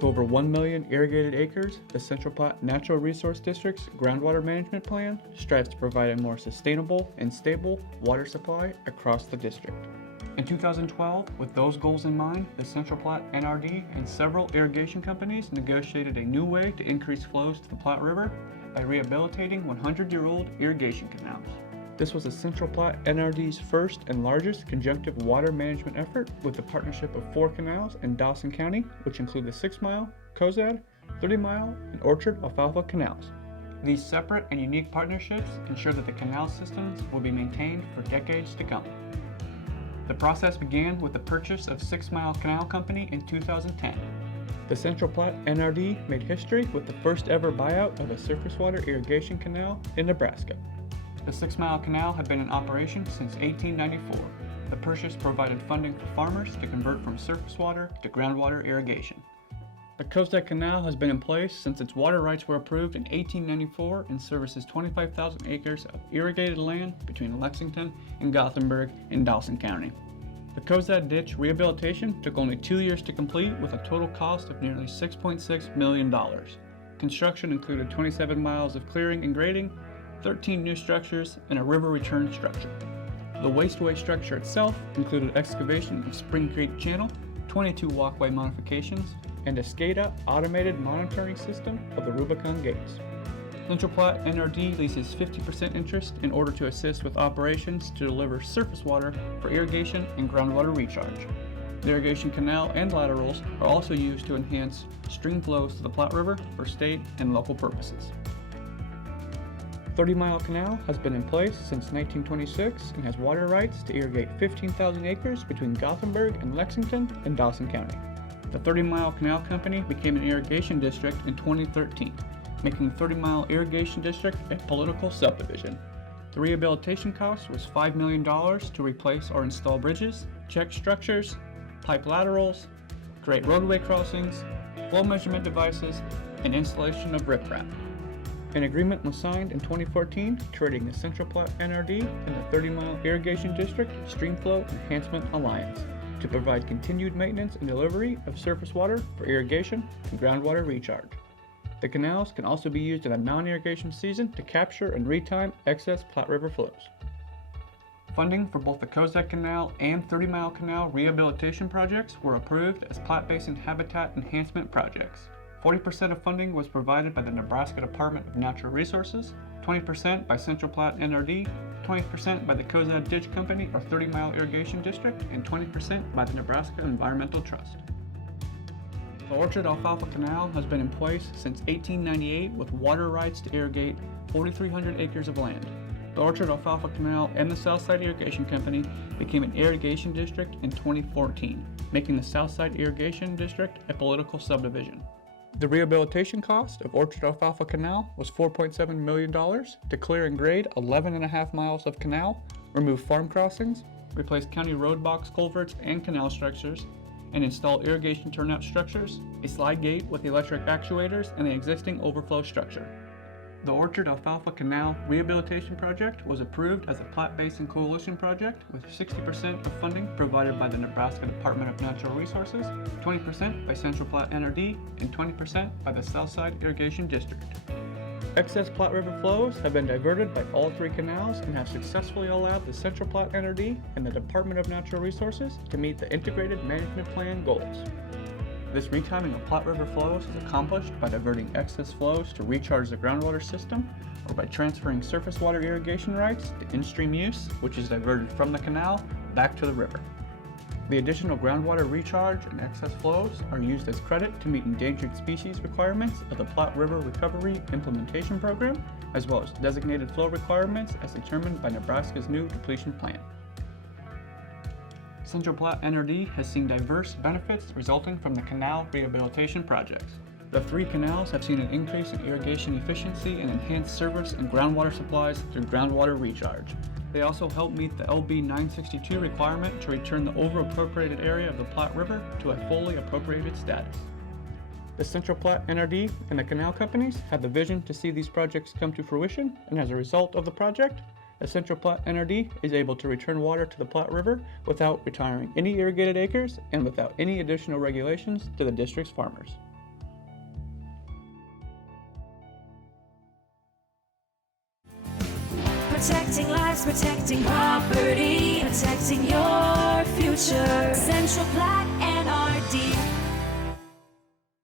With over 1 million irrigated acres, the Central Platte Natural Resource District's groundwater management plan strives to provide a more sustainable and stable water supply across the district. In 2012, with those goals in mind, the Central Platte NRD and several irrigation companies negotiated a new way to increase flows to the Platte River by rehabilitating 100-year-old irrigation canals. This was the Central Platte NRD's first and largest conjunctive water management effort with the partnership of 4 canals in Dawson County, which include the 6-mile, Cozad, 30-mile, and Orchard Alfalfa canals. These separate and unique partnerships ensure that the canal systems will be maintained for decades to come. The process began with the purchase of 6-Mile Canal Company in 2010. The Central Platte NRD made history with the first ever buyout of a surface water irrigation canal in Nebraska. The 6-Mile Canal had been in operation since 1894. The purchase provided funding for farmers to convert from surface water to groundwater irrigation. The Cozad Canal has been in place since its water rights were approved in 1894 and services 25,000 acres of irrigated land between Lexington and Gothenburg in Dawson County. The Cozad ditch rehabilitation took only 2 years to complete with a total cost of nearly $6.6 million. Construction included 27 miles of clearing and grading, 13 new structures, and a river return structure. The wasteway structure itself included excavation of Spring Creek Channel, 22 walkway modifications, and a SCADA automated monitoring system of the Rubicon gates. Central Platte NRD leases 50% interest in order to assist with operations to deliver surface water for irrigation and groundwater recharge. The irrigation canal and laterals are also used to enhance stream flows to the Platte River for state and local purposes. 30-Mile Canal has been in place since 1926 and has water rights to irrigate 15,000 acres between Gothenburg and Lexington in Dawson County. The 30-Mile Canal Company became an irrigation district in 2013, making the 30-Mile Irrigation District a political subdivision. The rehabilitation cost was $5 million to replace or install bridges, check structures, pipe laterals, create roadway crossings, flow measurement devices, and installation of riprap. An agreement was signed in 2014 creating the Central Platte NRD and the 30-Mile Irrigation District Streamflow Enhancement Alliance to provide continued maintenance and delivery of surface water for irrigation and groundwater recharge. The canals can also be used in a non-irrigation season to capture and retime excess Platte River flows. Funding for both the Cozad Canal and 30-Mile Canal rehabilitation projects were approved as Platte Basin Habitat Enhancement projects. 40% of funding was provided by the Nebraska Department of Natural Resources, 20% by Central Platte NRD, 20% by the Cozad Ditch Company or 30-Mile Irrigation District, and 20% by the Nebraska Environmental Trust. The Orchard Alfalfa Canal has been in place since 1898 with water rights to irrigate 4,300 acres of land. The Orchard Alfalfa Canal and the Southside Irrigation Company became an irrigation district in 2014, making the Southside Irrigation District a political subdivision. The rehabilitation cost of Orchard Alfalfa Canal was $4.7 million to clear and grade 11.5 miles of canal, remove farm crossings, replace county road box culverts and canal structures, and install irrigation turnout structures, a slide gate with electric actuators, and the existing overflow structure. The Orchard Alfalfa Canal Rehabilitation Project was approved as a Platte Basin Coalition project with 60% of funding provided by the Nebraska Department of Natural Resources, 20% by Central Platte NRD, and 20% by the Southside Irrigation District. Excess Platte River flows have been diverted by all 3 canals and have successfully allowed the Central Platte NRD and the Department of Natural Resources to meet the Integrated Management Plan goals. This retiming of Platte River flows is accomplished by diverting excess flows to recharge the groundwater system or by transferring surface water irrigation rights to in-stream use, which is diverted from the canal back to the river. The additional groundwater recharge and excess flows are used as credit to meet endangered species requirements of the Platte River Recovery Implementation Program, as well as designated flow requirements as determined by Nebraska's new depletion plan. Central Platte NRD has seen diverse benefits resulting from the canal rehabilitation projects. The 3 canals have seen an increase in irrigation efficiency and enhanced service and groundwater supplies through groundwater recharge. They also help meet the LB 962 requirement to return the over-appropriated area of the Platte River to a fully appropriated status. The Central Platte NRD and the canal companies have the vision to see these projects come to fruition, and as a result of the project, the Central Platte NRD is able to return water to the Platte River without retiring any irrigated acres and without any additional regulations to the district's farmers. Protecting lives, protecting property, protecting